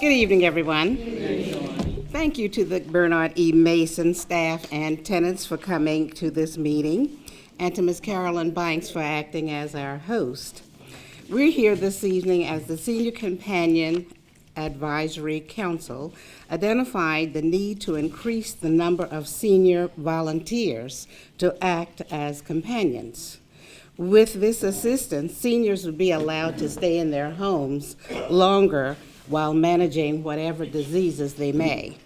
Good evening, everyone. Thank you to the Bernard E. Mason staff and tenants for coming to this meeting, and to Ms. Carolyn Banks for acting as our host. We're here this evening as the Senior Campanion Advisory Council identified the need to increase the number of senior volunteers to act as companions. With this assistance, seniors would be allowed to stay in their homes longer while managing whatever diseases they may,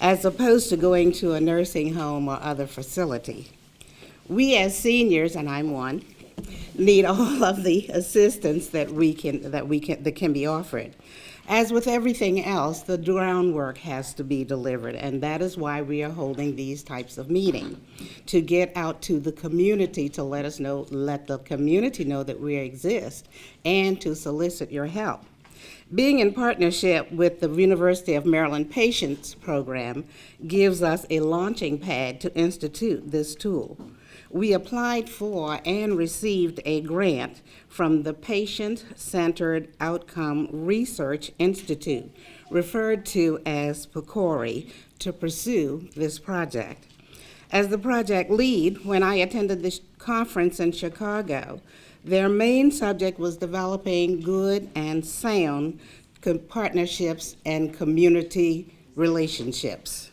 as opposed to going to a nursing home or other facility. We as seniors, and I'm one, need all of the assistance that can be offered. As with everything else, the groundwork has to be delivered, and that is why we are holding these types of meetings, to get out to the community to let the community know that we exist, and to solicit your help. Being in partnership with the University of Maryland Patients Program gives us a launching pad to institute this tool. We applied for and received a grant from the Patient-Centered Outcome Research Institute, referred to as PCORI, to pursue this project. As the project lead, when I attended this conference in Chicago, their main subject was developing good and sound partnerships and community relationships.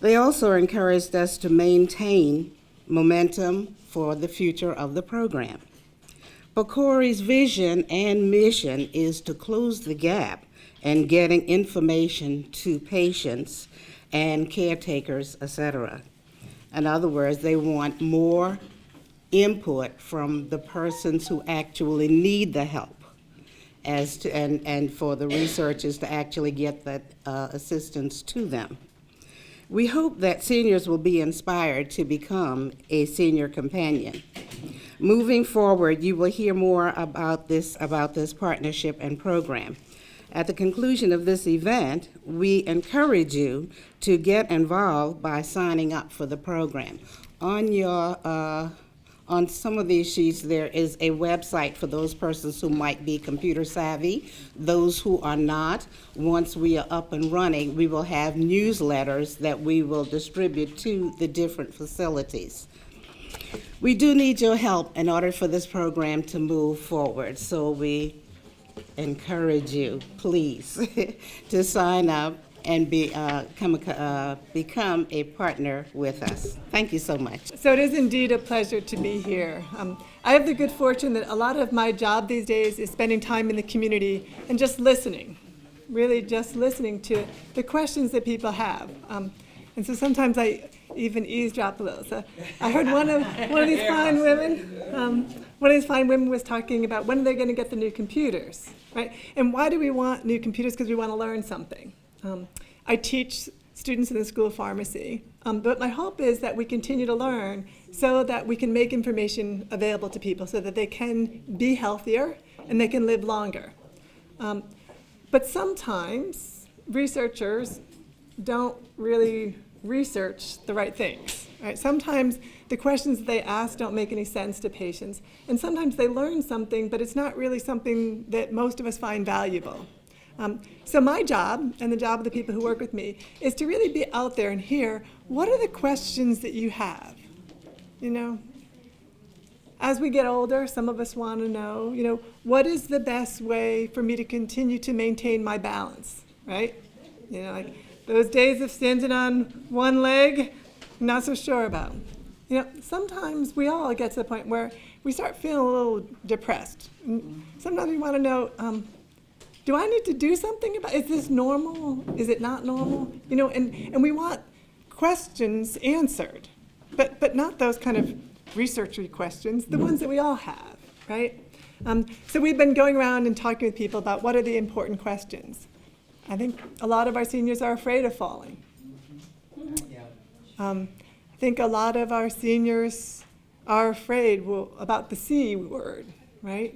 They also encouraged us to maintain momentum for the future of the program. PCORI's vision and mission is to close the gap in getting information to patients and caretakers, etc. In other words, they want more input from the persons who actually need the help, and for the researchers to actually get that assistance to them. We hope that seniors will be inspired to become a senior companion. Moving forward, you will hear more about this partnership and program. At the conclusion of this event, we encourage you to get involved by signing up for the program. On some of these sheets, there is a website for those persons who might be computer savvy. Those who are not, once we are up and running, we will have newsletters that we will distribute to the different facilities. We do need your help in order for this program to move forward, so we encourage you, please, to sign up and become a partner with us. Thank you so much. So it is indeed a pleasure to be here. I have the good fortune that a lot of my job these days is spending time in the community and just listening, really just listening to the questions that people have. And so sometimes I even eavesdrop a little. So I heard one of these fine women was talking about when they're going to get the new computers, right? And why do we want new computers? Because we want to learn something. I teach students in the School of Pharmacy, but my hope is that we continue to learn so that we can make information available to people so that they can be healthier and they can live longer. But sometimes researchers don't really research the right things. Right? Sometimes the questions that they ask don't make any sense to patients, and sometimes they learn something, but it's not really something that most of us find valuable. So my job, and the job of the people who work with me, is to really be out there and hear, what are the questions that you have? You know, as we get older, some of us want to know, what is the best way for me to continue to maintain my balance, right? Like those days of standing on one leg, not so sure about. Sometimes we all get to the point where we start feeling a little depressed. Sometimes we want to know, do I need to do something about it? Is this normal? Is it not normal? And we want questions answered, but not those kind of researchy questions, the ones that we all have, right? So we've been going around and talking with people about what are the important questions. I think a lot of our seniors are afraid of falling. I think a lot of our seniors are afraid about the C word, right?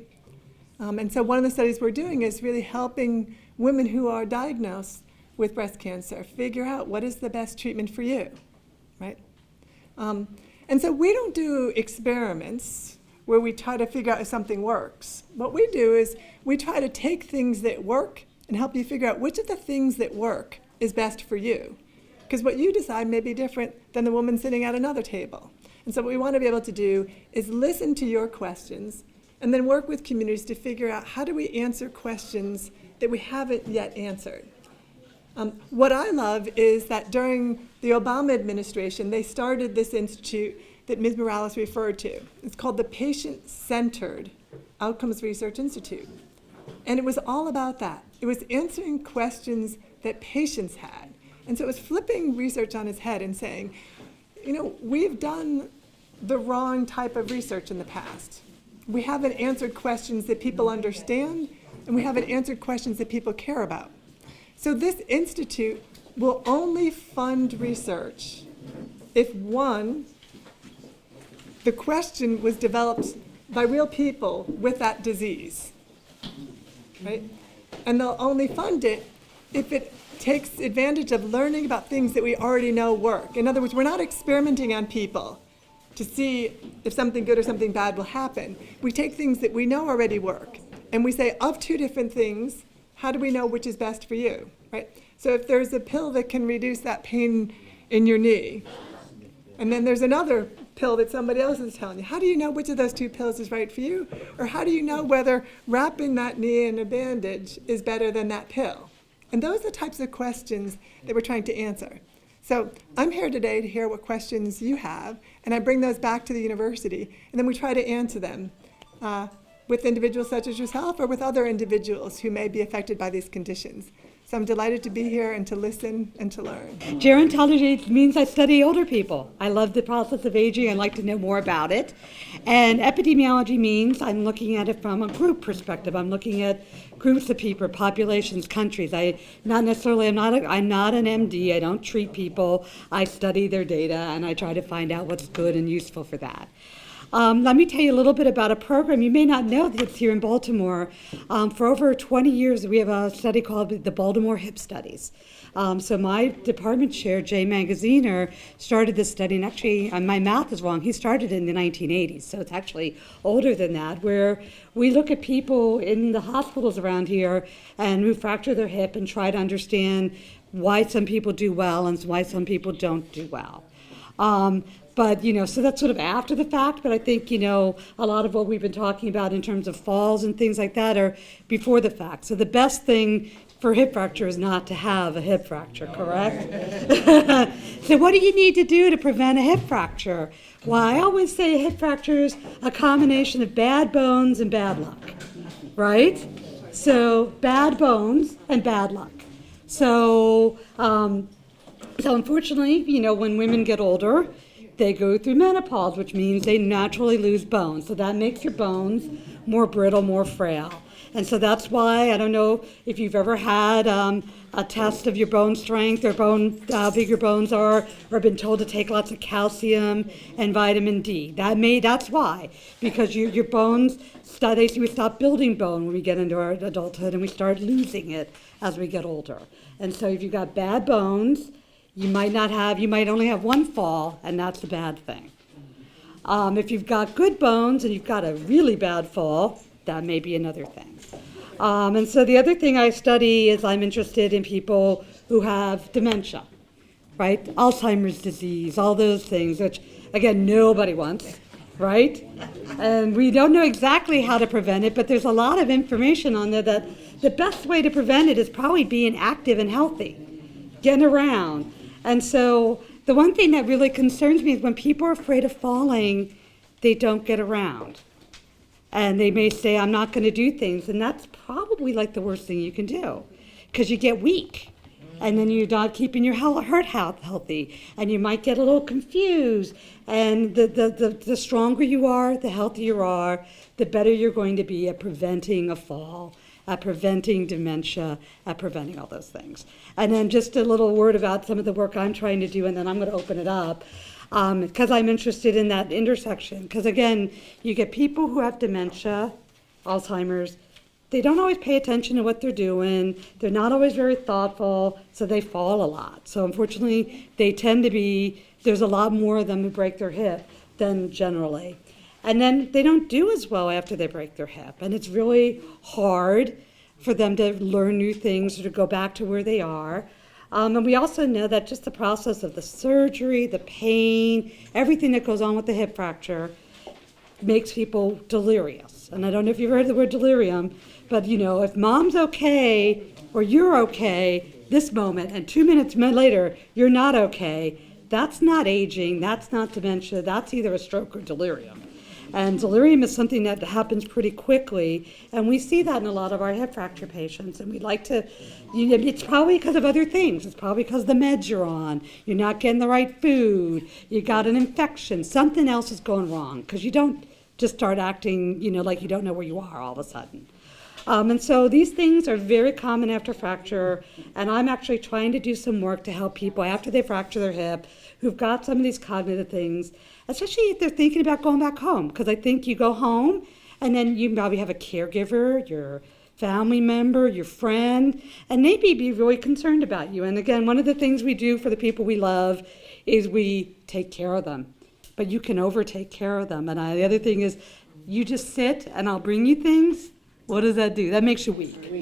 And so one of the studies we're doing is really helping women who are diagnosed with breast cancer figure out what is the best treatment for you, right? And so we don't do experiments where we try to figure out if something works. What we do is we try to take things that work and help you figure out which of the things that work is best for you. Because what you decide may be different than the woman sitting at another table. And so what we want to be able to do is listen to your questions and then work with communities to figure out how do we answer questions that we haven't yet answered. What I love is that during the Obama administration, they started this institute that Ms. Morales referred to. It's called the Patient-Centered Outcomes Research Institute. And it was all about that. It was answering questions that patients had. And so it was flipping research on its head and saying, we've done the wrong type of research in the past. We haven't answered questions that people understand, and we haven't answered questions that people care about. So this institute will only fund research if, one, the question was developed by real people with that disease, right? And they'll only fund it if it takes advantage of learning about things that we already know work. In other words, we're not experimenting on people to see if something good or something bad will happen. We take things that we know already work, and we say, of two different things, how do we know which is best for you, right? So if there's a pill that can reduce that pain in your knee, and then there's another pill that somebody else is telling you, how do you know which of those two pills is right for you? Or how do you know whether wrapping that knee in a bandage is better than that pill? And those are the types of questions that we're trying to answer. So I'm here today to hear what questions you have, and I bring those back to the university, and then we try to answer them with individuals such as yourself or with other individuals who may be affected by these conditions. So I'm delighted to be here and to listen and to learn. Gerontology means I study older people. I love the process of aging. I'd like to know more about it. And epidemiology means I'm looking at it from a group perspective. I'm looking at groups of people, populations, countries. I'm not an MD. I don't treat people. I study their data and I try to find out what's good and useful for that. Let me tell you a little bit about a program. You may not know that it's here in Baltimore. For over 20 years, we have a study called the Baltimore Hip Studies. So my department chair, Jay Magaziner, started this study, and actually, my math is wrong, he started in the 1980s, so it's actually older than that, where we look at people in the hospitals around here and who fracture their hip and try to understand why some people do well and why some people don't do well. But, so that's sort of after the fact, but I think, a lot of what we've been talking about in terms of falls and things like that are before the fact. So the best thing for hip fracture is not to have a hip fracture, correct? So what do you need to do to prevent a hip fracture? Well, I always say a hip fracture is a combination of bad bones and bad luck, right? So bad bones and bad luck. So unfortunately, when women get older, they go through menopause, which means they naturally lose bones. So that makes your bones more brittle, more frail. And so that's why, I don't know if you've ever had a test of your bone strength or how big your bones are, or been told to take lots of calcium and vitamin D. That's why, because your bones, we stop building bone when we get into our adulthood, and we start losing it as we get older. And so if you've got bad bones, you might only have one fall, and that's a bad thing. If you've got good bones and you've got a really bad fall, that may be another thing. And so the other thing I study is I'm interested in people who have dementia, right? Alzheimer's disease, all those things, which, again, nobody wants, right? And we don't know exactly how to prevent it, but there's a lot of information on there that the best way to prevent it is probably being active and healthy, getting around. And so the one thing that really concerns me is when people are afraid of falling, they don't get around. And they may say, I'm not going to do things. And that's probably like the worst thing you can do, because you get weak. And then you're not keeping your heart healthy. And you might get a little confused. And the stronger you are, the healthier you are, the better you're going to be at preventing a fall, at preventing dementia, at preventing all those things. And then just a little word about some of the work I'm trying to do, and then I'm going to open it up, because I'm interested in that intersection. Because again, you get people who have dementia, Alzheimer's, they don't always pay attention to what they're doing, they're not always very thoughtful, so they fall a lot. So unfortunately, there's a lot more of them who break their hip than generally. And then they don't do as well after they break their hip. And it's really hard for them to learn new things or to go back to where they are. And we also know that just the process of the surgery, the pain, everything that goes on with the hip fracture makes people delirious. And I don't know if you've heard the word delirium, but if mom's okay or you're okay this moment and 2 minutes later you're not okay, that's not aging, that's not dementia, that's either a stroke or delirium. And delirium is something that happens pretty quickly, and we see that in a lot of our hip fracture patients. And we'd like to, it's probably because of other things. It's probably because the meds you're on, you're not getting the right food, you got an infection, something else is going wrong, because you don't just start acting, like you don't know where you are all of a sudden. And so these things are very common after fracture, and I'm actually trying to do some work to help people after they fracture their hip who've got some of these cognitive things, especially if they're thinking about going back home, because I think you go home and then you probably have a caregiver, your family member, your friend, and maybe be really concerned about you. And again, one of the things we do for the people we love is we take care of them, but you can over take care of them. And the other thing is you just sit and I'll bring you things. What does that do? That makes you weak.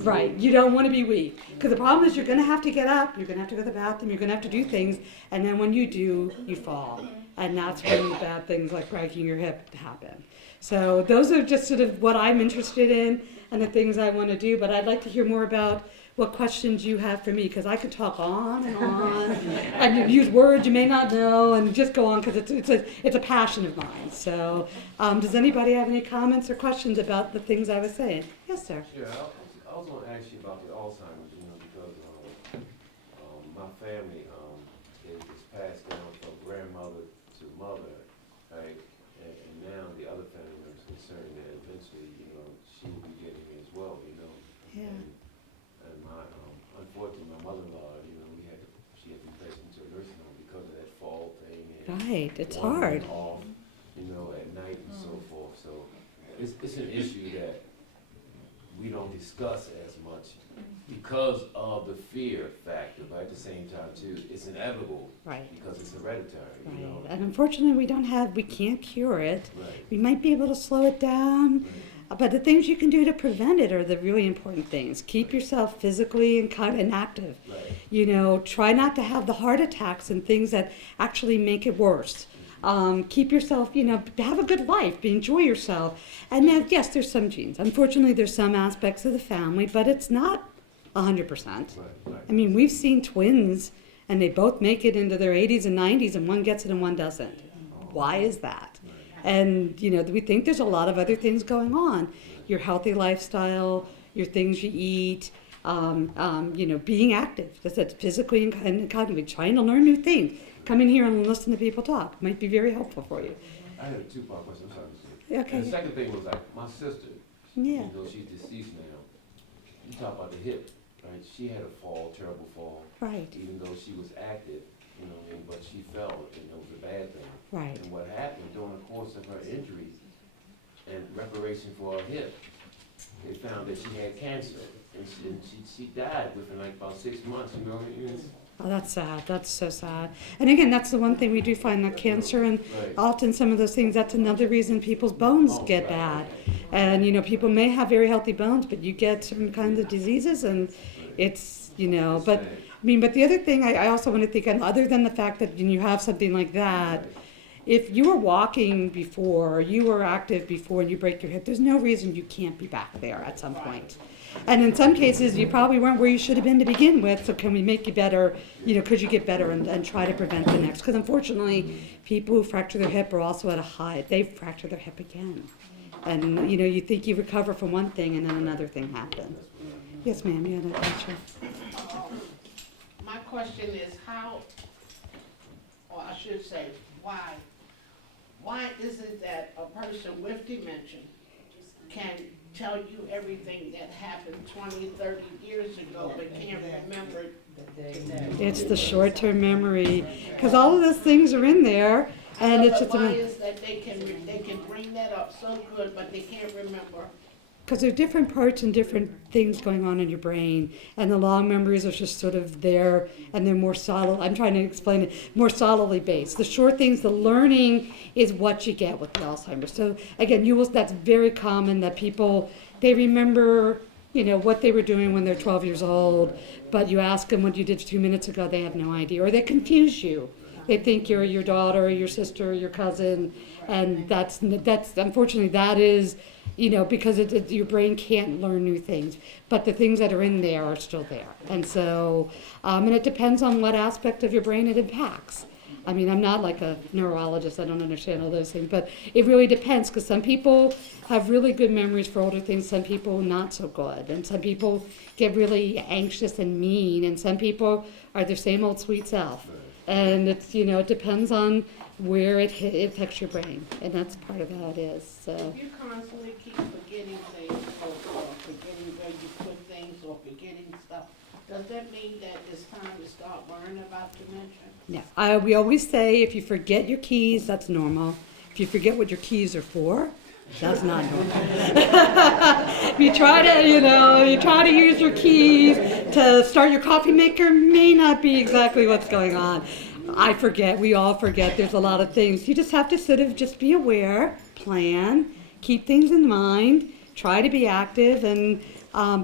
Right. You don't want to be weak. Because the problem is you're going to have to get up, you're going to have to go to the bathroom, you're going to have to do things, and then when you do, you fall. And that's when the bad things like breaking your hip happen. So those are just sort of what I'm interested in and the things I want to do, but I'd like to hear more about what questions you have for me, because I could talk on and you use words you may not know and just go on because it's a passion of mine. So does anybody have any comments or questions about the things I was saying? Yes, sir. Yeah, I was going to ask you about the Alzheimer's, because my family is passed down from grandmother to mother, right? And now the other family member is concerned that eventually, she will be getting it as well, Yeah. And my, unfortunately, my mother-in-law, she had to be placed into a nursing home because of that fall thing. And Right, it's on hard. and off, at night and so forth. So it's an issue that we don't discuss as much because of the fear factor, but at the same time too, it's inevitable. Right. Because it's hereditary. Right. And unfortunately, we can't cure it. Right. We might be able to slow it down. But the things you can do to prevent it are the really important things. Keep yourself physically and active. Right. Try not to have the heart attacks and things that actually make it worse. Keep yourself, have a good life, enjoy yourself. And then, yes, there's some genes. Unfortunately, there's some aspects of the family, but it's not 100%. Right. I mean, we've seen twins, and they both make it into their 80s and 90s, and one gets it and one doesn't. Why is that? And, we think there's a lot of other things going on. Your healthy lifestyle, your things you eat, being active, that's physically and cognitively, trying to learn new things. Come in here and listen to people talk. Might be very helpful for you. I had a two-part question. I'm sorry to say. Okay. And the second thing was my sister, Yeah. even though she's deceased now, you talk about the hip, right? She had a fall, terrible fall. Right. Even though she was active, but she fell, and it was a bad thing. Right. And what happened during the course of her injuries and reparation for her hip, they found that she had cancer, and she died within about 6 months. Oh, that's sad. That's so sad. And again, that's the one thing we do find, that cancer and Right. often some of those things, that's another reason people's bones get bad. And, people may have very healthy bones, but you get certain kinds of diseases and it's, but the other thing I also want to think, and other than the fact that when you have something like that, if you were walking before, or you were active before and you break your hip, there's no reason you can't be back there at some point. And in some cases, you probably weren't where you should have been to begin with, so can we make you better, could you get better and try to prevent the next? Because unfortunately, people who fracture their hip are also at a high, they fracture their hip again. And, you think you recover from one thing and then another thing happens. Yes, ma'am, you had a question? My question is or I should say, why? Why is it that a person with dementia can tell you everything that happened 20, 30 years ago, but can't remember the day that? It's the short-term memory, because all of those things are in there, and it's just why is that they can bring that up so good, but they can't remember? because there are different parts and different things going on in your brain, and the long memories are just sort of there, and they're more solid. I'm trying to explain it, more solidly based. The short things, the learning is what you get with the Alzheimer's. So again, that's very common that people, they remember what they were doing when they're 12 years old, but you ask them what you did 2 minutes ago, they have no idea, or they confuse you. They think you're your daughter, or your sister, or your cousin, and that's unfortunately that is, because your brain can't learn new things, but the things that are in there are still there, and so, and it depends on what aspect of your brain it impacts. I mean, I'm not like a neurologist, I don't understand all those things, but it really depends, because some people have really good memories for older things, some people not so good, and some people get really anxious and mean, and some people are their same old sweet self. And it's, it depends on where it affects your brain, and that's part of how it is, so. If you constantly keep forgetting things, or forgetting where you put things, or forgetting stuff, does that mean that it's time to start worrying about dementia? Yeah, we always say if you forget your keys, that's normal. If you forget what your keys are for, that's not normal. If you try to use your keys to start your coffee maker, may not be exactly what's going on. I forget, we all forget, there's a lot of things. You just have to sort of just be aware, plan, keep things in mind, try to be active, and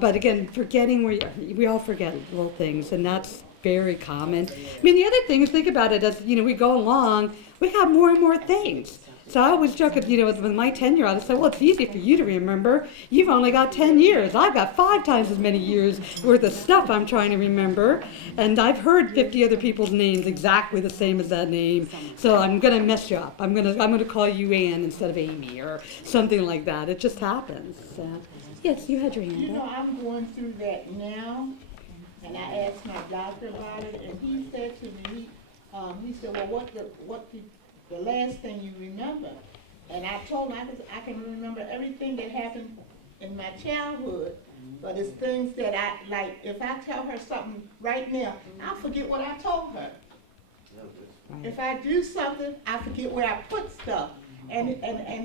but again, forgetting, we all forget little things, and that's very common. I mean, the other thing is, think about it, as we go along, we have more and more things. So I always joke, with my 10-year-old, I say, well, it's easy for you to remember. You've only got 10 years. I've got 5 times as many years worth of stuff I'm trying to remember. And I've heard 50 other people's names exactly the same as that name. So I'm going to mess you up. I'm going to call you Ann instead of Amy or something like that. It just happens. Yes, you had your hand up. I'm going through that now, and I asked my doctor about it, and he said to me, he said, well, what the last thing you remember? And I told him I can remember everything that happened in my childhood, but it's things that like if I tell her something right now, I'll forget what I told her. If I do something, I forget where I put stuff. And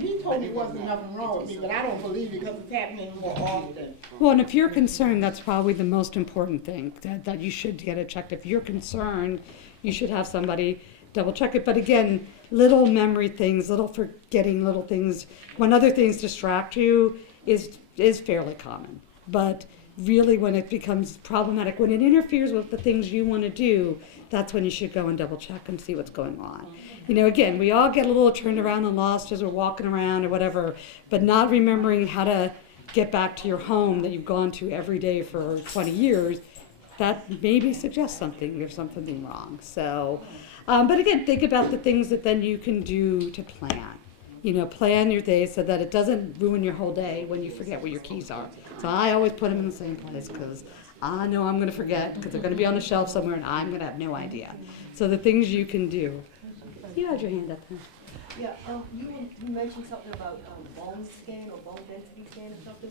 he told me wasn't nothing wrong with me, but I don't believe it because it's happening more often. Well, and if you're concerned, that's probably the most important thing, that you should get it checked. If you're concerned, you should have somebody double check it. But again, little memory things, little forgetting little things, when other things distract you is fairly common. But really when it becomes problematic, when it interferes with the things you want to do, that's when you should go and double check and see what's going on. Again, we all get a little turned around and lost as we're walking around or whatever, but not remembering how to get back to your home that you've gone to every day for 20 years, that maybe suggests something, there's something wrong. So, but again, think about the things that then you can do to plan. Plan your day so that it doesn't ruin your whole day when you forget where your keys are. So I always put them in the same place because I know I'm going to forget because they're going to be on the shelf somewhere and I'm going to have no idea. So the things you can do. You had your hand up there. Yeah, you mentioned something about bone scan or bone density scan or something.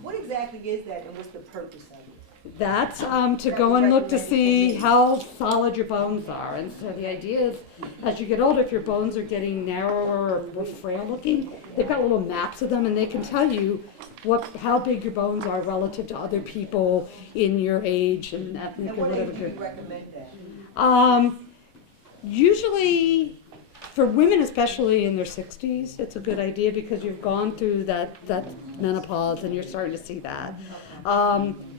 What exactly is that and what's the purpose of it? That's to go and look to see how solid your bones are. And so the idea is, as you get older, if your bones are getting narrower or more frail looking, they've got little maps of them and they can tell you how big your bones are relative to other people in your age and ethnic And or what whatever. age do you recommend that? Usually, for women, especially in their 60s, it's a good idea because you've gone through that menopause and you're starting to see that.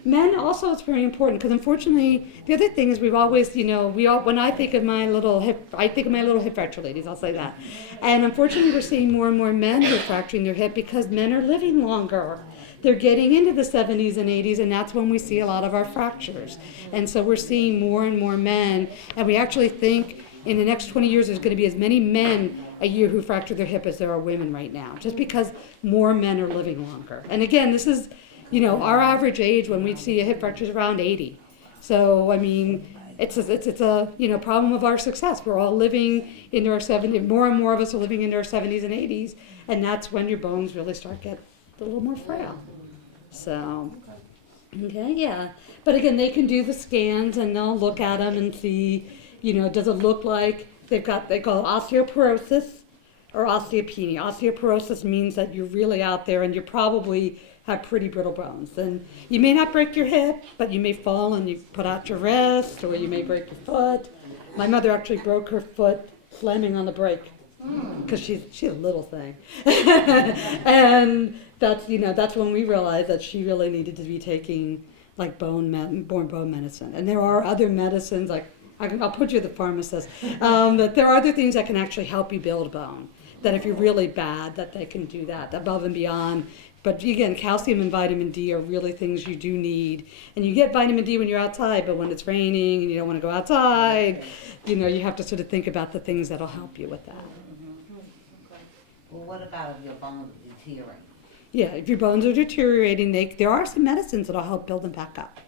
Men also, it's very important because unfortunately, the other thing is we've always, when I think of my little hip fracture ladies, I'll say that. And unfortunately, we're seeing more and more men who are fracturing their hip because men are living longer. They're getting into the 70s and 80s, and that's when we see a lot of our fractures. And so we're seeing more and more men, and we actually think in the next 20 years there's going to be as many men a year who fracture their hip as there are women right now, just because more men are living longer. And again, this is, our average age when we see a hip fracture is around 80. So, I mean, it's a problem of our success. We're all living into our 70s, more and more of us are living into our 70s and 80s, and that's when your bones really start to get a little more frail. So, okay, yeah. But again, they can do the scans and they'll look at them and see, does it look like they call it osteoporosis or osteopenia. Osteoporosis means that you're really out there and you probably have pretty brittle bones. And you may not break your hip, but you may fall and you put out your wrist, or you may break your foot. My mother actually broke her foot slamming on the brake because she's a little thing. And that's when we realized that she really needed to be taking like bone medicine. And there are other medicines, like I'll put you the pharmacist, but there are other things that can actually help you build bone, that if you're really bad, that they can do that above and beyond. But again, calcium and vitamin D are really things you do need. And you get vitamin D when you're outside, but when it's raining and you don't want to go outside, you have to sort of think about the things that'll help you with that. Well, what about if your bones are deteriorating? Yeah, if your bones are deteriorating, there are some medicines that'll help build them back up.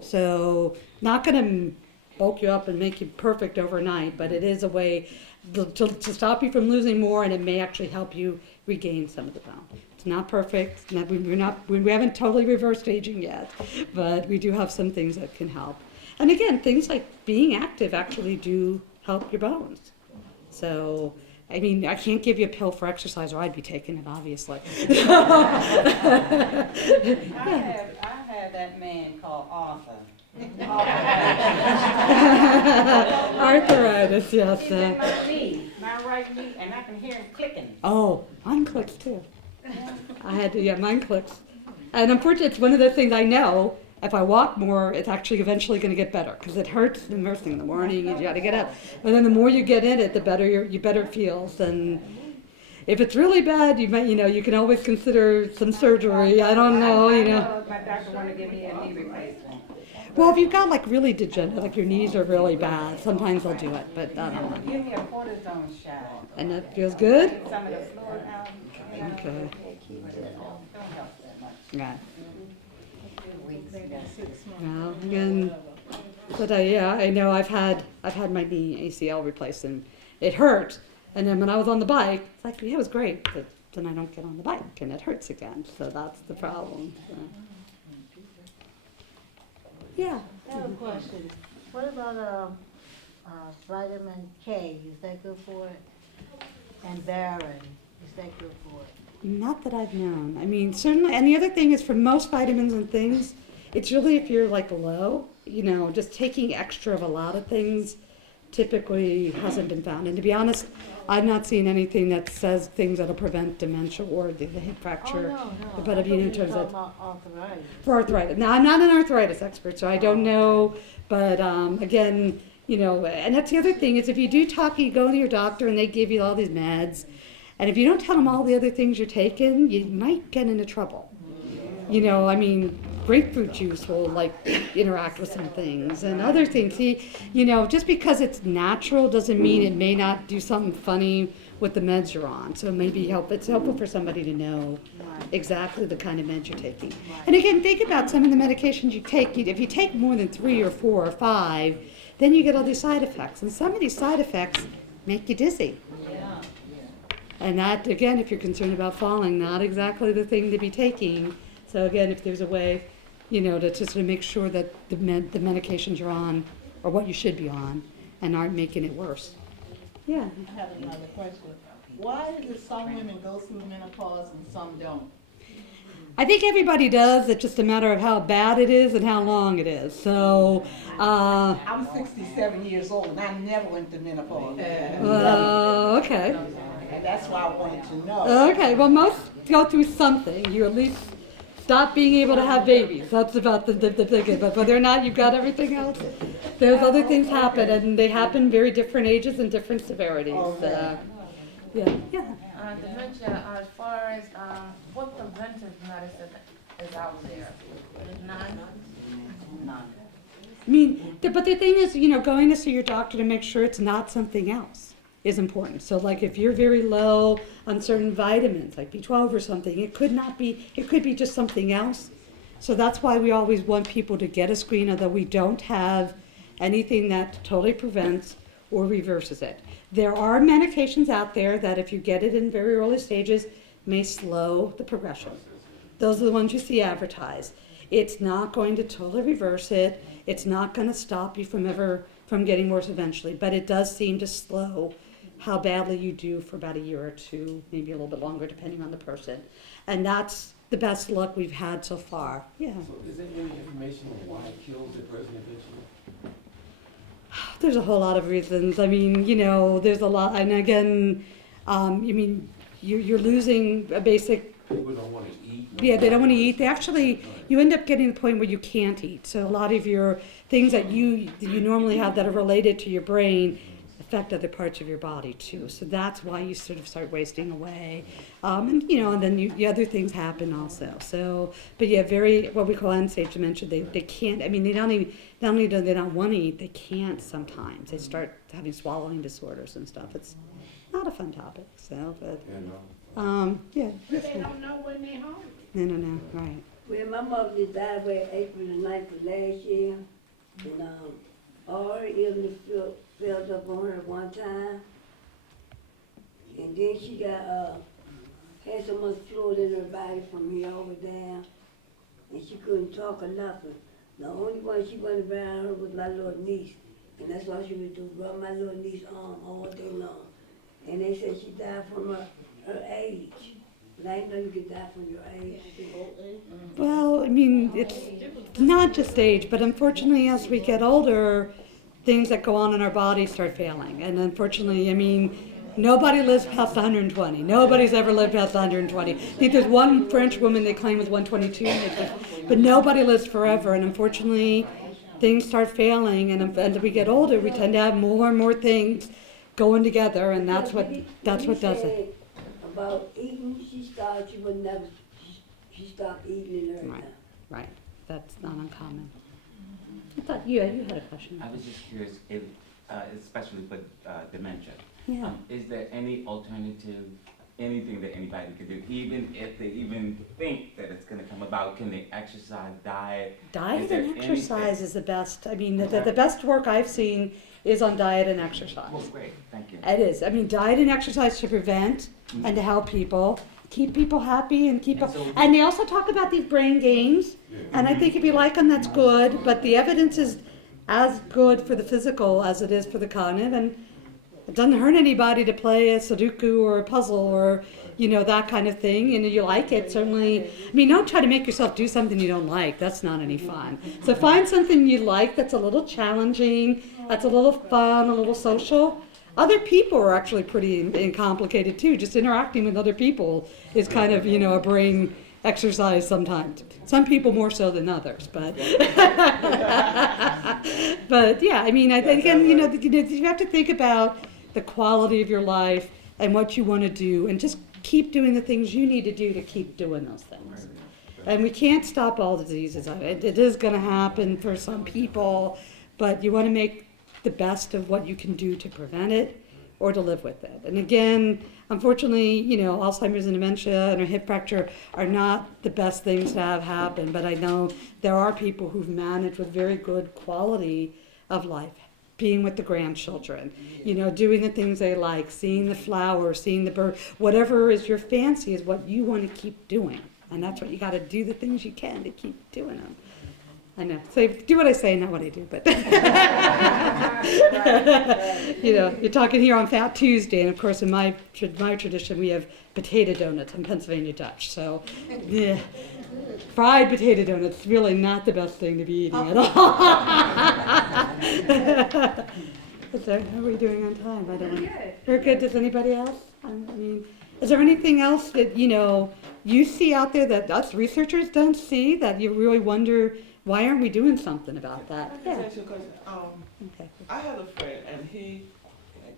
So not going to bulk you up and make you perfect overnight, but it is a way to stop you from losing more, and it may actually help you regain some of the bone. It's not perfect. We haven't totally reversed aging yet, but we do have some things that can help. And again, things like being active actually do help your bones. So, I mean, I can't give you a pill for exercise, or I'd be taking it, obviously. I had that man called Arthur. Arthritis, yes. He's in my knee, my right knee, and I can hear him clicking. Oh, mine clicks too. Mine clicks. And unfortunately, it's one of the things I know, if I walk more, it's actually eventually going to get better, because it hurts the first thing in the morning, you got to get up. But then the more you get in it, the better you better it feels. And if it's really bad, you might, you can always consider some surgery. I don't know, My doctor wanted to give me a knee replacement. Well, if you've got like really degenerative, like your knees are really bad, sometimes they'll do it, but I don't know. Give me a cortisone shot. And that feels good? Some of the fluid out. Okay. Don't help that much. Right. 2 weeks. Well, again, but I know I've had my knee ACL replaced, and it hurt. And then when I was on the bike, it's like, yeah, it was great, but then I don't get on the bike and it hurts again. So that's the problem. So. Yeah. I have a question. What about vitamin K? Is that good for it? And Baron, is that good for it? Not that I've known. I mean, certainly, and the other thing is for most vitamins and things, it's really if you're like low, just taking extra of a lot of things typically hasn't been found. And to be honest, I've not seen anything that says things that'll prevent dementia or the hip fracture. No. But in terms of arthritis. for arthritis. Now, I'm not an arthritis expert, so I don't know. But again, and that's the other thing is if you do talk, you go to your doctor and they give you all these meds, and if you don't tell them all the other things you're taking, you might get into trouble. I mean, grapefruit juice will interact with some things and other things. See, just because it's natural doesn't mean it may not do something funny with the meds you're on. So maybe it's helpful for somebody to know exactly the kind of meds you're taking. And again, think about some of the medications you take. If you take more than 3 or 4 or 5, then you get all these side effects. And some of these side effects make you dizzy. And that, again, if you're concerned about falling, not exactly the thing to be taking. So again, if there's a way, to sort of make sure that the medications you're on are what you should be on and aren't making it worse. Yeah. I have another question. Why is it some women go through menopause and some don't? I think everybody does. It's just a matter of how bad it is and how long it is. So, I'm 67 years old and I never went to menopause. okay. And that's why I wanted to know. Okay, well, most go through something. You at least stop being able to have babies. That's about the thing. But whether or not you've got everything else, there's other things happen, and they happen very different ages and different severities. Yeah. Dementia, as far as what preventive medicine is out there? None. I mean, but the thing is, going to see your doctor to make sure it's not something else is important. So like if you're very low on certain vitamins, like B12 or something, it could be just something else. So that's why we always want people to get a screen, although we don't have anything that totally prevents or reverses it. There are medications out there that if you get it in very early stages may slow the progression. Those are the ones you see advertised. It's not going to totally reverse it. It's not going to stop you from getting worse eventually, but it does seem to slow how badly you do for about a year or two, maybe a little bit longer, depending on the person. And that's the best luck we've had so far. Yeah. So is there any information on why it kills the person eventually? There's a whole lot of reasons. I mean, there's a lot, and again, you're losing a basic. People don't wanna eat. Yeah, they don't want to eat. You end up getting to the point where you can't eat. So a lot of your things that you normally have that are related to your brain affect other parts of your body too. So that's why you sort of start wasting away. And then other things happen also. So, but yeah, what we call unsafe dementia, they can't, not only do they not want to eat, they can't sometimes. They start having swallowing disorders and stuff. It's not a fun topic, so, but, yeah. But they don't know when they're home. No, right. Well, my mother just died away April the 9th of last year, and all her illness filled up on her at one time, and then she got had so much fluid in her body from here over there, and she couldn't talk or nothing. The only one she went around her was my little niece, and that's why she would do rub my little niece arm all day long. And they said she died from her age. But I didn't know you could die from your age. Well, it's not just age, but unfortunately, as we get older, things that go on in our body start failing. And unfortunately, nobody lives past 120. Nobody's ever lived past 120. I think there's one French woman they claim was 122, but nobody lives forever. And unfortunately, things start failing. And as we get older, we tend to have more and more things going together, and that's what does it. About eating, she stopped eating and everything. Right. That's not uncommon. I thought you had a question. I was just curious, if, especially for dementia, Yeah. is there any alternative, anything that anybody could do, even if they even think that it's going to come about? Can they exercise, diet? Diet Is there and exercise anything? is the best. The best work I've seen is on diet and exercise. Well, great, thank you. It is. Diet and exercise to prevent and to help people, keep people happy and keep. And they also talk about these brain games, and I think if you like them, that's good. But the evidence is as good for the physical as it is for the cognitive, and it doesn't hurt anybody to play a Sudoku or a puzzle or that kind of thing. You like it, certainly. Don't try to make yourself do something you don't like. That's not any fun. So find something you like that's a little challenging, that's a little fun, a little social. Other people are actually pretty complicated too. Just interacting with other people is kind of, a brain exercise sometimes. Some people more so than others, but but yeah, again, you have to think about the quality of your life and what you want to do, and just keep doing the things you need to do to keep doing those things. And we can't stop all diseases. It is going to happen for some people, but you want to make the best of what you can do to prevent it or to live with it. And again, unfortunately, Alzheimer's and dementia and a hip fracture are not the best things to have happen, but I know there are people who've managed with very good quality of life, being with the grandchildren, doing the things they like, seeing the flowers, seeing the bird, whatever is your fancy is what you want to keep doing. And that's what you got to do, the things you can to keep doing them. I know. So do what I say, not what I do. But you're talking here on Fat Tuesday, and of course, in my tradition, we have potato donuts and Pennsylvania Dutch. So, fried potato donuts really not the best thing to be eating at all. So, how are we doing on time? By the way, we're good. Does anybody else? Is there anything else that you see out there that us researchers don't see that you really wonder? Why aren't we doing something about that? I can answer because I had a friend and he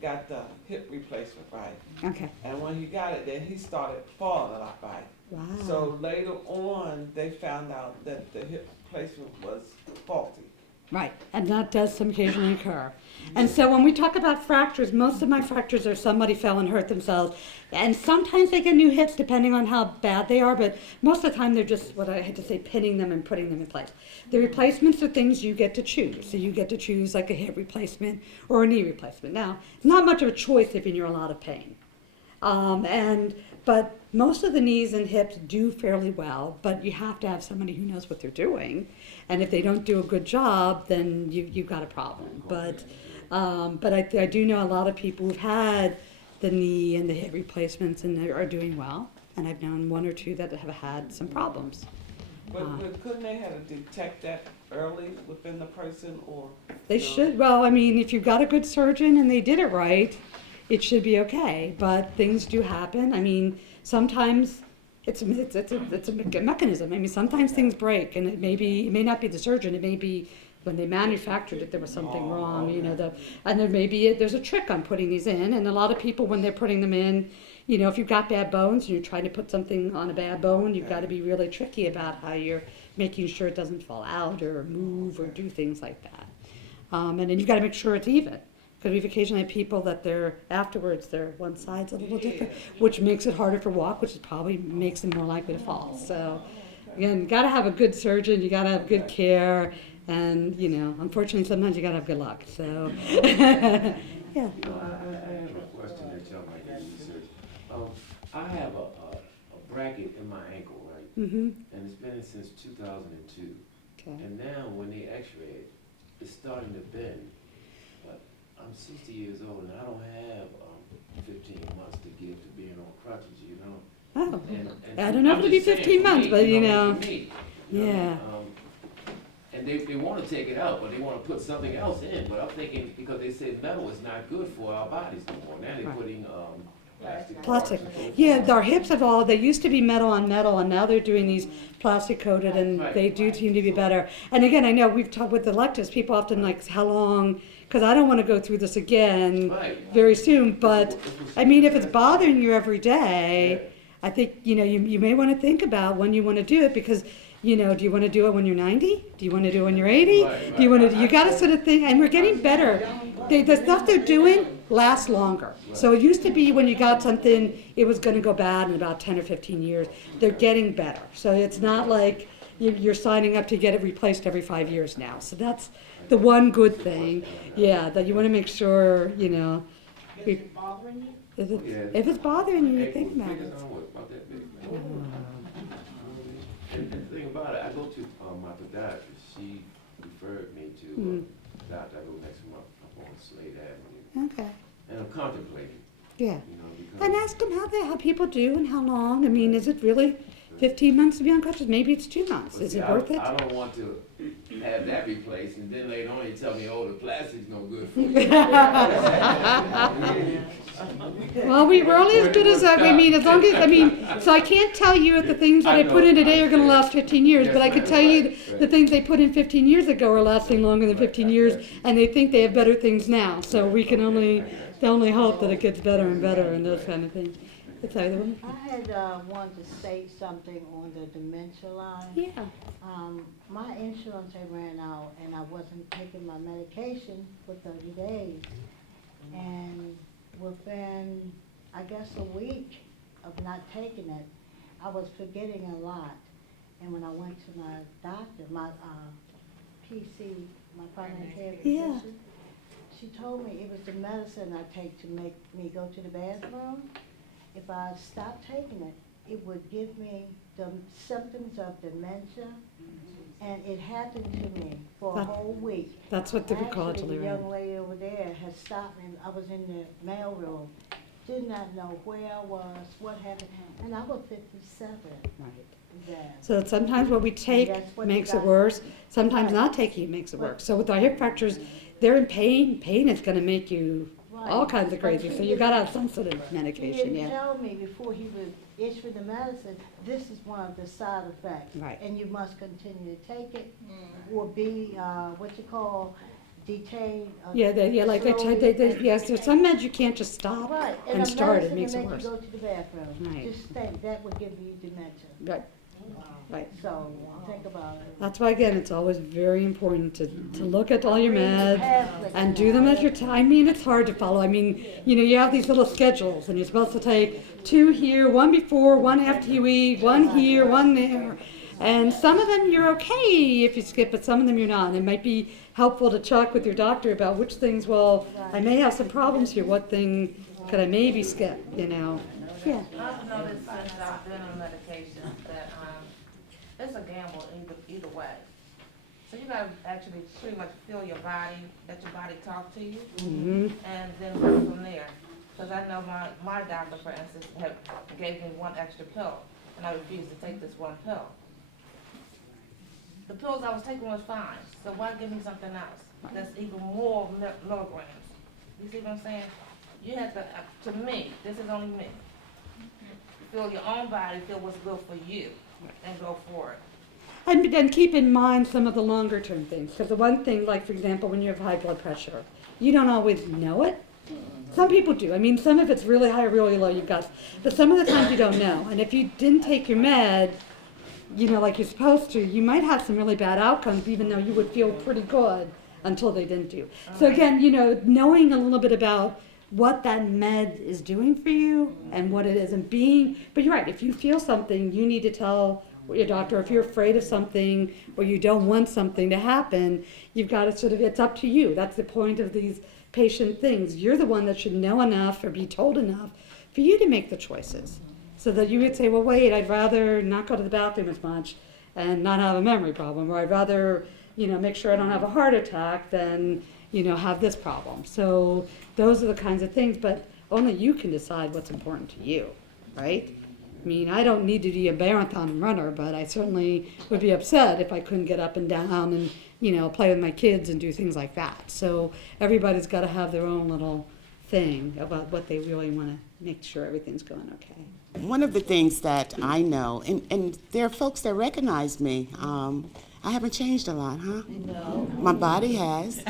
got the hip replacement, right? Okay. And when he got it, then he started falling a lot, right? Wow. So later on, they found out that the hip replacement was faulty. Right, and that does occasionally occur. And so when we talk about fractures, most of my fractures are somebody fell and hurt themselves. And sometimes they get new hips depending on how bad they are, but most of the time they're just, what I hate to say, pinning them and putting them in place. The replacements are things you get to choose. So you get to choose like a hip replacement or a knee replacement. Now, not much of a choice if you're in a lot of pain. But most of the knees and hips do fairly well, but you have to have somebody who knows what they're doing. And if they don't do a good job, then you've got a problem. But I do know a lot of people who've had the knee and the hip replacements and they are doing well. And I've known one or two that have had some problems. But couldn't they have to detect that early within the person, or? They should, well, I mean, if you've got a good surgeon and they did it right, it should be okay, but things do happen. I mean, sometimes it's a mechanism. I mean, sometimes things break, and it may not be the surgeon, it may be when they manufactured it, there was something wrong, you know, and there may be, there's a trick on putting these in, and a lot of people, when they're putting them in, you know, if you've got bad bones and you're trying to put something on a bad bone, you've got to be really tricky about how you're making sure it doesn't fall out or move or do things like that. And then you've got to make sure it's even. Because we've occasionally had people that afterwards, one side's a little different, which makes it harder for walk, which is probably makes them more likely to fall. So, again, you got to have a good surgeon, you got to have good care, and, you know, unfortunately, sometimes you got to have good luck. So, yeah. I have a question that y'all might get research. I have a bracket in my ankle, right? Mm-hmm. And it's been since 2002. Okay. And now when they x-ray it, it's starting to bend. But I'm 60 years old and I don't have 15 months to give to being on crutches, you know? Oh, And I don't know if it'll be 15 months, but you know. for me, Yeah. And they want to take it out, but they want to put something else in. But I'm thinking, because they said metal is not good for our bodies no more. Now they're Right. putting plastic. Plastic. parts. So it's- Yeah, our hips have all, they used to be metal on metal, and now they're doing these plastic coated, and Right. they do seem to be better. And again, I know we've talked with electives, people often like, how long, because I don't want to go through this again Right. very soon, but, I mean, if it's bothering you every day, I think, you know, you may want to think about when you want to do it, because, you know, do you want to do it when you're 90? Do you want to do it when you're 80? Right, Do you want to, right. you got to sort of think, and we're getting better. The stuff they're doing lasts longer. So it used to be when you got something, it was going to go bad in about 10 or 15 years. They're getting better. So it's not like you're signing up to get it replaced every 5 years now. So that's the one good thing. Yeah, that you want to make sure, you know. Is it bothering you? If it's bothering you, you Ankle think about big it. as about that big. And the thing about it, I go to my podiatrist. She referred me to a doctor. I go next month up on Slade Avenue. Okay. And I'm contemplating, Yeah. you know, because. And ask them how people do and how long. I mean, is it really 15 months to be on crutches? Maybe it's 2 months. But Is see, it worth it? I don't want to have that replaced, and then later on you tell me, oh, the plastic's no good for you. Well, we're only as good as, I mean, as long as, I mean, so I can't tell you if the things that I put in today are gonna last 15 years, but I can tell you the things they put in 15 years ago are lasting longer than 15 years, and they think they have better things now, so we can only hope that it gets better and better and those kind of things. It's either one. I had wanted to say something on the dementia line. Yeah. My insurance had ran out and I wasn't taking my medication for 30 days. And within, I guess, a week of not taking it, I was forgetting a lot. And when I went to my doctor, my PC, my primary care Yeah. physician, she told me it was the medicine I take to make me go to the bathroom. If I stopped taking it, it would give me the symptoms of dementia, and it happened to me for a That- whole week. That's what they would call it, Actually, the delirium. young lady over there had stopped me. I was in the mailroom, did not know where I was, what happened, and I was 57 Right. then. So sometimes what we take That's what makes the it worse, doctor- sometimes Right. not taking it makes it worse. So with our hip fractures, they're in pain. Pain is gonna make you all Right. kinds of crazy, But so he you gotta have didn't- some sort of He medication, didn't yeah. tell me before he would issue the medicine, this is one of the side effects. Right. And you must continue to take it, or be, what you call, detained. Yeah, like yes, there's some meds you can't just stop Right, and a start, it medicine makes to it make worse. you go to the bathroom. Right. Just think, that would give you dementia. Right, right. So, think about it. That's why, again, it's always very important to look at all your meds Pamphlets and now. do them at your time. I mean, it's hard to follow. I mean, you know, you have these little schedules, and you're supposed to take 2 here, 1 before, 1 after you eat, 1 here, 1 there. And some of them you're okay if you skip, but some of them you're not. And it might be helpful to check with your doctor about which things, well, I may have some problems here. What thing could I maybe skip, you know? Yeah. I've noticed since I've been on medication that it's a gamble either way. So you gotta actually pretty much feel your body, let your body talk to you, and then go from there. Because I know my doctor, for instance, gave me 1 extra pill, and I refused to take this 1 pill. the pills I was taking was fine, so why give me something else that's even more milligrams? You see what I'm saying? You have to me, this is only me, feel your own body, feel what's good for you, and go for it. And then keep in mind some of the longer term things. Because the one thing, like for example, when you have high blood pressure, you don't always know it. Some people do. I mean, some of it's really high, really low, you've got, but some of the times you don't know. And if you didn't take your med, you know, like you're supposed to, you might have some really bad outcomes, even though you would feel pretty good until they didn't do. So again, you know, knowing a little bit about what that med is doing for you and what it isn't being, but you're right, if you feel something, you need to tell your doctor. If you're afraid of something or you don't want something to happen, you've got to sort of, it's up to you. That's the point of these patient things. You're the one that should know enough or be told enough for you to make the choices. So that you would say, well, wait, I'd rather not go to the bathroom as much and not have a memory problem, or I'd rather, you know, make sure I don't have a heart attack than, you know, have this problem. So those are the kinds of things, but only you can decide what's important to you, right? I mean, I don't need to be a marathon runner, but I certainly would be upset if I couldn't get up and down and, you know, play with my kids and do things like that. So everybody's got to have their own little thing about what they really want to make sure everything's going okay. One of the things that I know, and there are folks that recognize me, I haven't changed a lot, huh? No. My body has.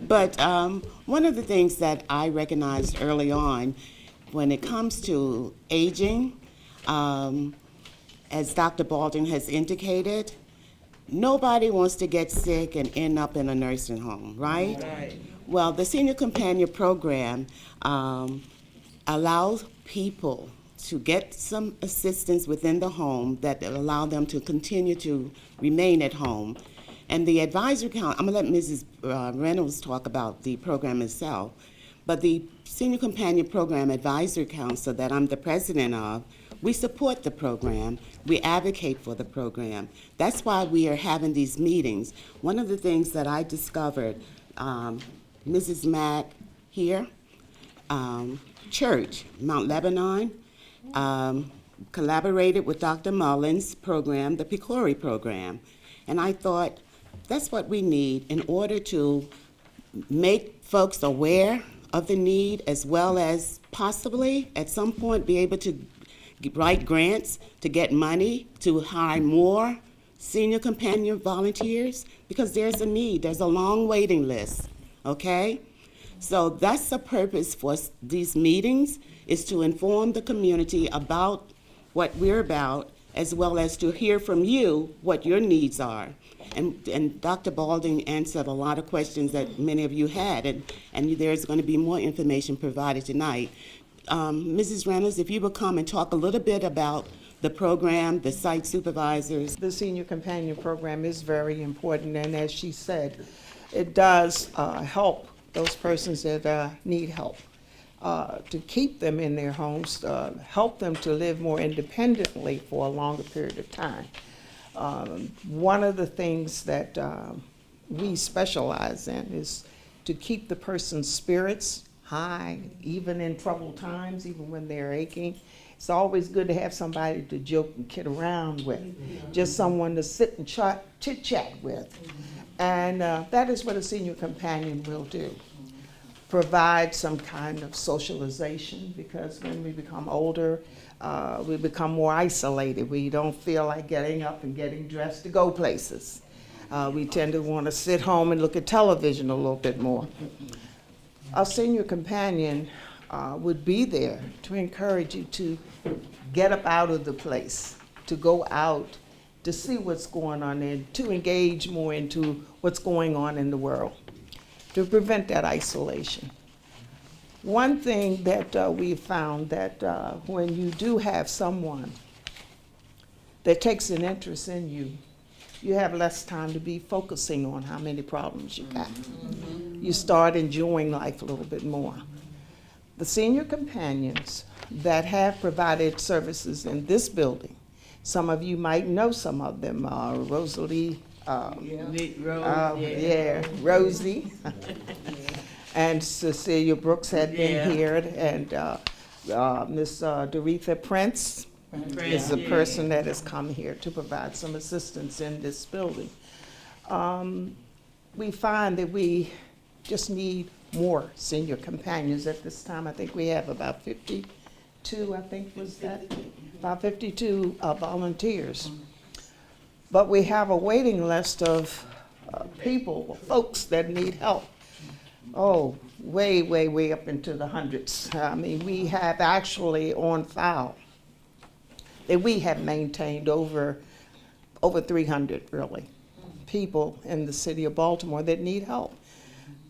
But one of the things that I recognized early on when it comes to aging, as Dr. Baldwin has indicated, nobody wants to get sick and end up in a nursing home, right? Right. Well, the Senior Campanion program allows people to get some assistance within the home that allow them to continue to remain at home. And the advisory council, I'm going to let Mrs. Reynolds talk about the program itself, but the Senior Campanion Program Advisory Council that I'm the president of, we support the program. We advocate for the program. That's why we are having these meetings. One of the things that I discovered, Mrs. Mack here, Church, Mount Lebanon, collaborated with Dr. Mullen's program, the Picori program. And I thought, that's what we need in order to make folks aware of the need, as well as possibly at some point be able to write grants to get money to hire more Senior Campanion volunteers, because there's a need, there's a long waiting list, okay? So that's the purpose for these meetings, is to inform the community about what we're about, as well as to hear from you what your needs are. And Dr. Balding answered a lot of questions that many of you had, and there's going to be more information provided tonight. Mrs. Reynolds, if you would come and talk a little bit about the program, the site supervisors. The Senior Campanion Program is very important, and as she said, it does help those persons that need help, to keep them in their homes, help them to live more independently for a longer period of time. One of the things that we specialize in is to keep the person's spirits high, even in troubled times, even when they're aching. It's always good to have somebody to joke and kid around with, just someone to sit and chit-chat with. And that is what a Senior Campanion will do. Provide some kind of socialization, because when we become older, we become more isolated. We don't feel like getting up and getting dressed to go places. We tend to want to sit home and look at television a little bit more. A Senior Campanion would be there to encourage you to get up out of the place, to go out, to see what's going on there, to engage more into what's going on in the world, to prevent that isolation. One thing that we found that when you do have someone that takes an interest in you, you have less time to be focusing on how many problems you got. You start enjoying life a little bit more. The Senior Campanions that have provided services in this building, some of you might know some of them, Rosalie, Rosie, and Cecilia Brooks had been here, and Miss Doretha Prince is the person that has come here to provide some assistance in this building. We find that we just need more senior companions at this time. I think we have about 52, I think was that, about 52 volunteers. But we have a waiting list of folks that need help. Oh, way, way, way up into the hundreds. I mean, we have actually on file that we have maintained over 300, really, people in the city of Baltimore that need help.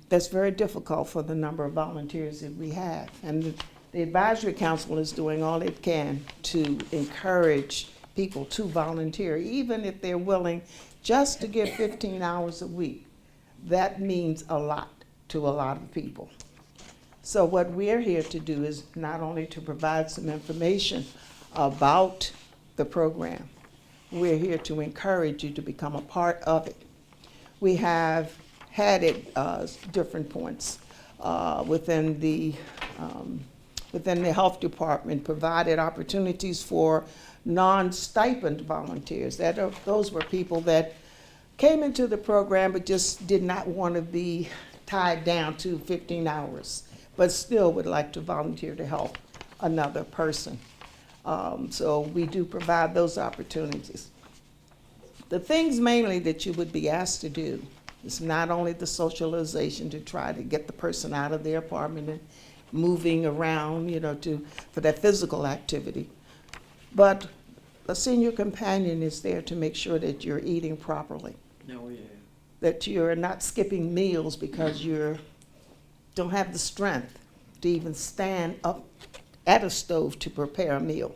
That's very difficult for the number of volunteers that we have. And the advisory council is doing all it can to encourage people to volunteer, even if they're willing just to give 15 hours a week. That means a lot to a lot of people. So what we're here to do is not only to provide some information about the program, we're here to encourage you to become a part of it. We have had it different points within the health department, provided opportunities for non-stipend volunteers. Those were people that came into the program but just did not want to be tied down to 15 hours, but still would like to volunteer to help another person. So we do provide those opportunities. The things mainly that you would be asked to do is not only the socialization to try to get the person out of their apartment and moving around, for that physical activity, but a senior companion is there to make sure that you're eating properly. Oh, yeah. That you're not skipping meals because you don't have the strength to even stand up at a stove to prepare a meal.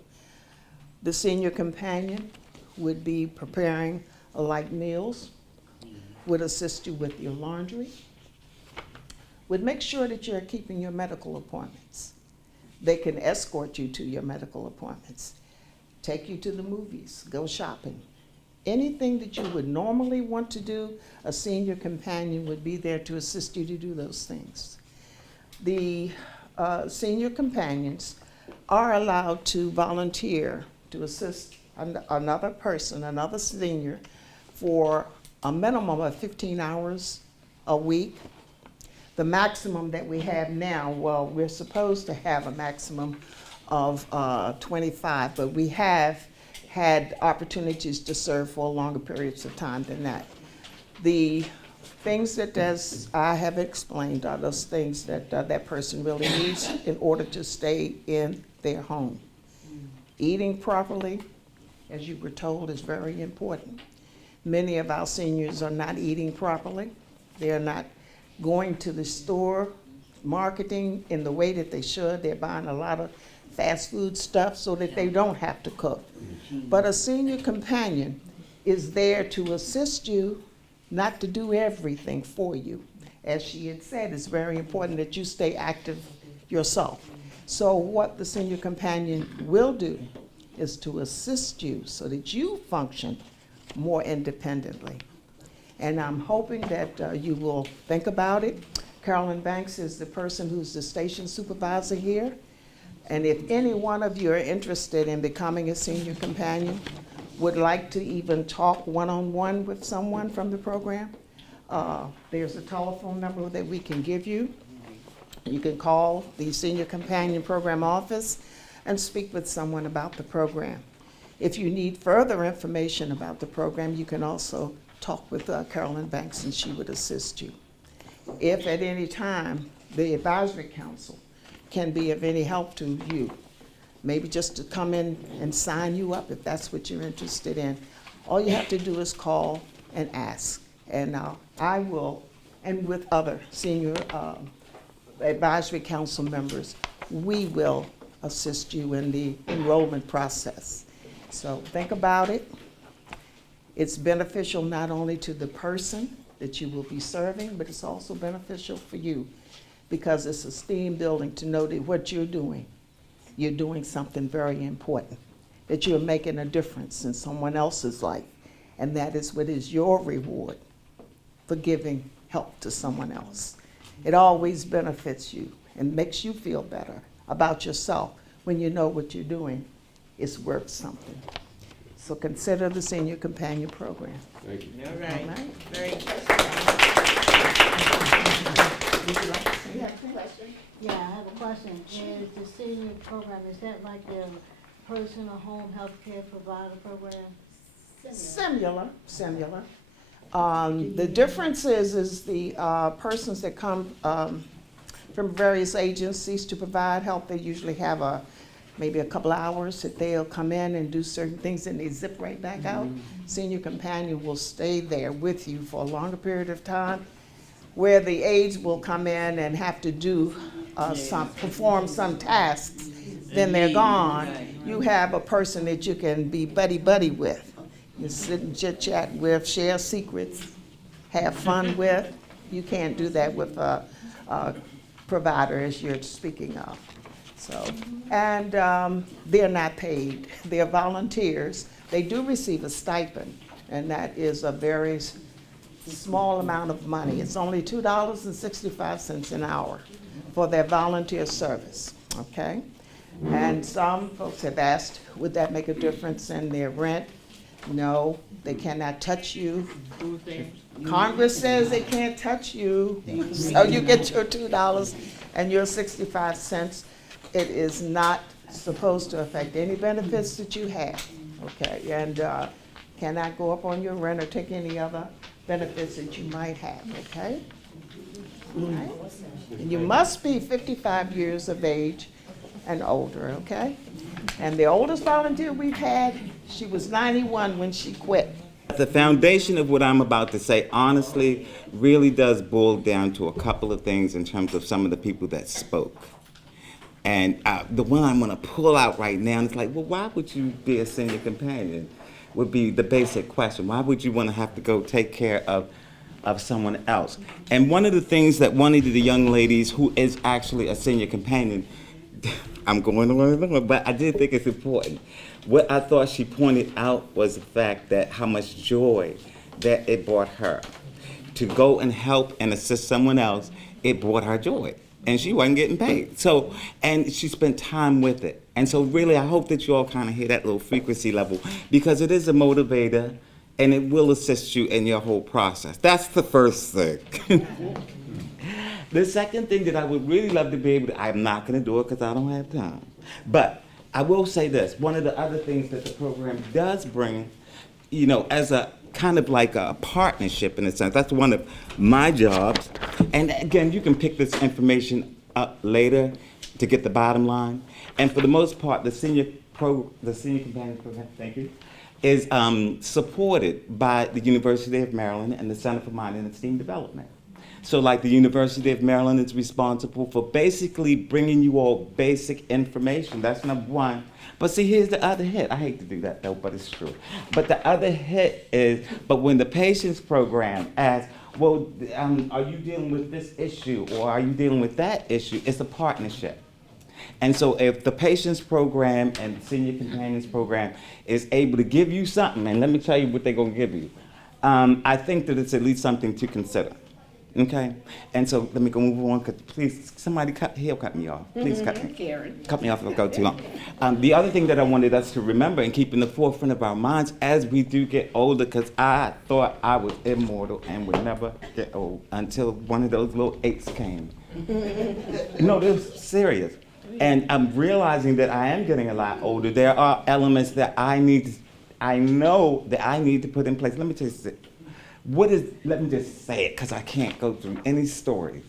The senior companion would be preparing light meals, would assist you with your laundry, would make sure that you're keeping your medical appointments. They can escort you to your medical appointments, take you to the movies, go shopping. Anything that you would normally want to do, a senior companion would be there to assist you to do those things. The senior companions are allowed to volunteer to assist another person, another senior, for a minimum of 15 hours a week. The maximum that we have now, well, we're supposed to have a maximum of 25, but we have had opportunities to serve for longer periods of time than that. The things that, as I have explained, are those things that that person really needs in order to stay in their home. Eating properly, as you were told, is very important. Many of our seniors are not eating properly. They are not going to the store, marketing in the way that they should. They're buying a lot of fast food stuff so that they don't have to cook. But a senior companion is there to assist you, not to do everything for you. As she had said, it's very important that you stay active yourself. So what the senior companion will do is to assist you so that you function more independently. And I'm hoping that you will think about it. Carolyn Banks is the person who's the station supervisor here. And if any one of you are interested in becoming a senior companion, would like to even talk one-on-one with someone from the program, there's a telephone number that we can give you. You can call the Senior Companion Program office and speak with someone about the program. If you need further information about the program, you can also talk with Carolyn Banks and she would assist you. If at any time the advisory council can be of any help to you, maybe just to come in and sign you up if that's what you're interested in, all you have to do is call and ask. And I will, and with other senior advisory council members, we will assist you in the enrollment process. So think about it. It's beneficial not only to the person that you will be serving, but it's also beneficial for you because it's a STEAM building to know that what you're doing something very important, that you're making a difference in someone else's life. And that is what is your reward for giving help to someone else. It always benefits you and makes you feel better about yourself when you know what you're doing is worth something. So consider the Senior Companion Program. Thank you. All right, All right. very good. You have a question? Yeah, I have a question. Is the senior program, is that like the personal home health care provider program? Similar. The difference is the persons that come from various agencies to provide help, they usually have maybe a couple hours that they'll come in and do certain things and they zip right back out. Senior Companion will stay there with you for a longer period of time, where the aides will come in and have to do perform some tasks, then they're gone. You have a person that you can be buddy with. You sit and chit-chat with, share secrets, have fun with. You can't do that with a provider as you're speaking of. So, and they're not paid. They're volunteers. They do receive a stipend, and that is a very small amount of money. It's only $2.65 an hour for their volunteer service, okay? And some folks have asked, would that make a difference in their rent? No, they cannot touch you. Congress says they can't touch you, so you get your $2 and your 65 cents. It is not supposed to affect any benefits that you have, okay? And cannot go up on your rent or take any other benefits that you might have, okay? All right? And you must be 55 years of age and older, okay? And the oldest volunteer we've had, she was 91 when she quit. The foundation of what I'm about to say, honestly, really does boil down to a couple of things in terms of some of the people that spoke. And the one I'm going to pull out right now is like, well, why would you be a senior companion? Would be the basic question. Why would you want to have to go take care of someone else? And one of the things that one of the young ladies who is actually a senior companion, I'm going on, but I did think it's important. What I thought she pointed out was the fact that how much joy that it brought her. To go and help and assist someone else, it brought her joy. And she wasn't getting paid. So, and she spent time with it. And so really, I hope that you all kind of hear that little frequency level, because it is a motivator and it will assist you in your whole process. That's the first thing. The second thing that I would really love to be able to, I'm not going to do it because I don't have time. But I will say this, one of the other things that the program does bring, you know, as a kind of like a partnership in a sense, that's one of my jobs. And again, you can pick this information up later to get the bottom line. And for the most part, the senior companion program, thank you, is supported by the University of Maryland and the Center for Mind and Esteem Development. So like the University of Maryland is responsible for basically bringing you all basic information. That's number one. But see, here's the other hit. I hate to do that though, but it's true. But the other hit is, but when the patients program asks, well, are you dealing with this issue or are you dealing with that issue? It's a partnership. And so if the patients program and senior companions program is able to give you something, and let me tell you what they're going to give you, I think that it's at least something to consider. Okay, and so let me go move on. Cause please, somebody cut me off. Please cut me off if I go too long. The other thing that I wanted us to remember and keep in the forefront of our minds as we do get older, because I thought I was immortal and would never get old until one of those little aches came. No, this was serious. And I'm realizing that I am getting a lot older. There are elements that I know that I need to put in place. Let me tell you something. Let me just say it, because I can't go through any stories.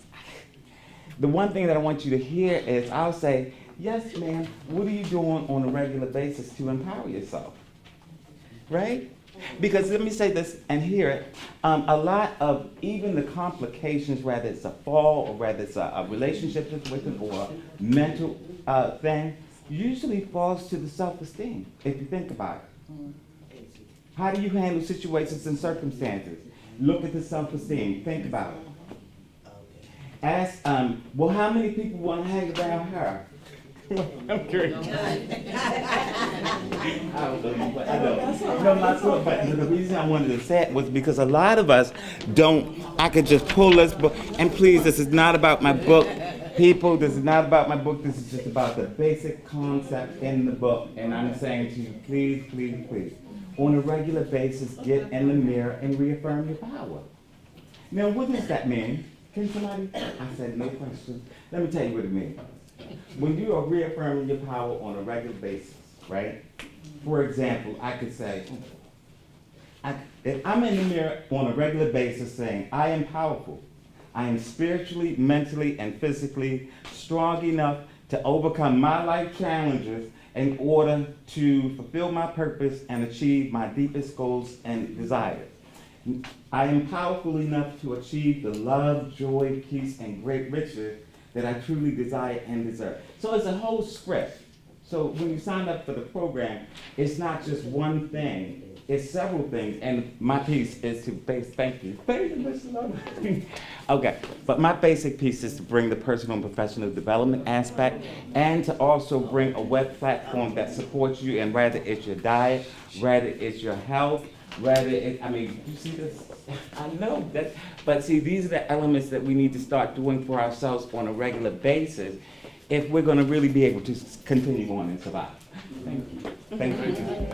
The one thing that I want you to hear is I'll say, yes, ma'am, what are you doing on a regular basis to empower yourself? Right? Because let me say this and hear it. A lot of even the complications, whether it's a fall or whether it's a relationship situation or a mental thing, usually falls to the self-esteem, if you think about it. How do you handle situations and circumstances? Look at the self-esteem. Think about it. Ask, well, how many people want to hang around her? I'm curious. But the reason I wanted to say it was because a lot of us don't, I could just pull this book, and please, this is not about my book. People, this is not about my book, this is just about the basic concept in the book. And I'm saying to you, please, please, please, on a regular basis, get in the mirror and reaffirm your power. Now, what does that mean? Can somebody? I said no question. Let me tell you what it means. When you are reaffirming your power on a regular basis, right? For example, I could say, if I'm in the mirror on a regular basis saying, I am powerful, I am spiritually, mentally, and physically strong enough to overcome my life challenges in order to fulfill my purpose and achieve my deepest goals and desires. I am powerful enough to achieve the love, joy, peace, and great riches that I truly desire and deserve. So it's a whole script. So when you sign up for the program, it's not just one thing, it's several things. And my piece is to thank you. Okay, but my basic piece is to bring the personal and professional development aspect and to also bring a web platform that supports you, and whether it's your diet, whether it's your health, whether it, I mean, you see this? I know that, but see, these are the elements that we need to start doing for ourselves on a regular basis if we're going to really be able to continue on and survive. Thank you. Thank you.